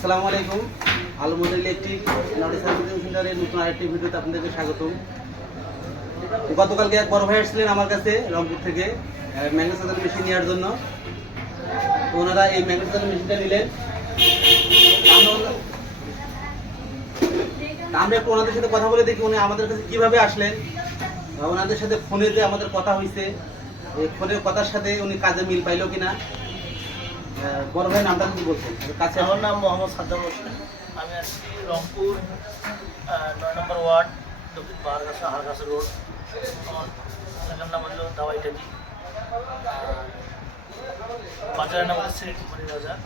আসসালামু আলাইকুম। আলমোদ ইলেকট্রিক সেন্টারের নতুন আরেকটি ভিডিওতে আপনাদেরকে স্বাগতম। গতকালকে এক বড় ভাই আসছিলেন আমার কাছে রংপুর থেকে ম্যাঙ্গো মেশিন নেওয়ার জন্য। ওনারা এই ম্যাঙ্গো মেশিনটা নিলেন। আমরা- একটু ওনাদের সাথে কথা বলে দেখি উনি আমাদের কাছে কীভাবে আসলেন। ওনাদের সাথে ফোনে যে আমাদের কথা হয়েছে ফোনের কথার সাথে উনি কাজে মিল পাইলো কিনা। বড় ভাই নামটা কি বলছেন? কাছে আমার নাম মোহাম্মদ সাদ্দাম হোসেন। আমি আসছি রংপুর নয় নম্বর ওয়ার্ড দক্ষিণ পাহাড়গাছা হারগাছা রোড। আমার এলাকার নাম হলো দাওয়াইটাকি বাজারের নাম হচ্ছে কুমারী বাজার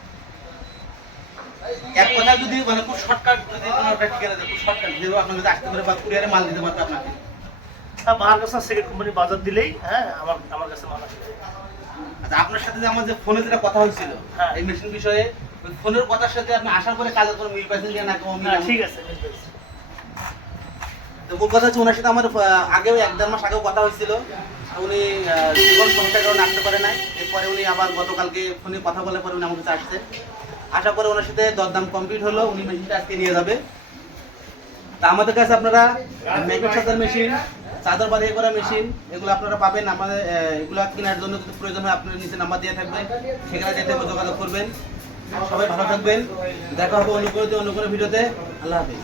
এক কথা যদি মানে খুব শর্টকাট যদি কোনো একটা ঠিকানা খুব শর্টকাট যেভাবে আপনার কাছে আসতে পারে বা কুরিয়ারে মাল দিতে পারবে আপনাকে হ্যাঁ বাহারগাছা সেকেন্ড কোম্পানি বাজার দিলেই হ্যাঁ আমার আমার কাছে আচ্ছা আপনার সাথে যে আমার যে ফোনে যেটা কথা হয়েছিল হ্যাঁ। এই মেশিন বিষয়ে ওই ফোনের কথার সাথে আপনি আসার পরে কাজের কোনো মিল পাইছেন কিনা না কোনো মিল ঠিক আছে তো মূল কথা হচ্ছে ওনার সাথে আমার আগেও এক দেড় মাস আগেও কথা হয়েছিল। উনি জীবন সমস্যার কারণে আসতে পারে নাই। এরপরে উনি আবার গতকালকে ফোনে কথা বলার পরে উনি আমার কাছে আসছে। আসার পরে ওনার সাথে দরদাম কমপ্লিট হলো উনি মেশিনটা আজকে নিয়ে যাবে। তা আমাদের কাছে আপনারা মেকআপ সাজার মেশিন চাদর বাড়িয়ে করা মেশিন, এগুলো আপনারা পাবেন। আমাদের এগুলো কেনার জন্য যদি প্রয়োজন হয়, আপনার নিচে নাম্বার দিয়ে থাকবে। সেখানে যেতে যোগাযোগ করবেন। সবাই ভালো থাকবেন। দেখা হবে অনুগ্রহ কোনো ভিডিওতে। আল্লাহ হাফিজ।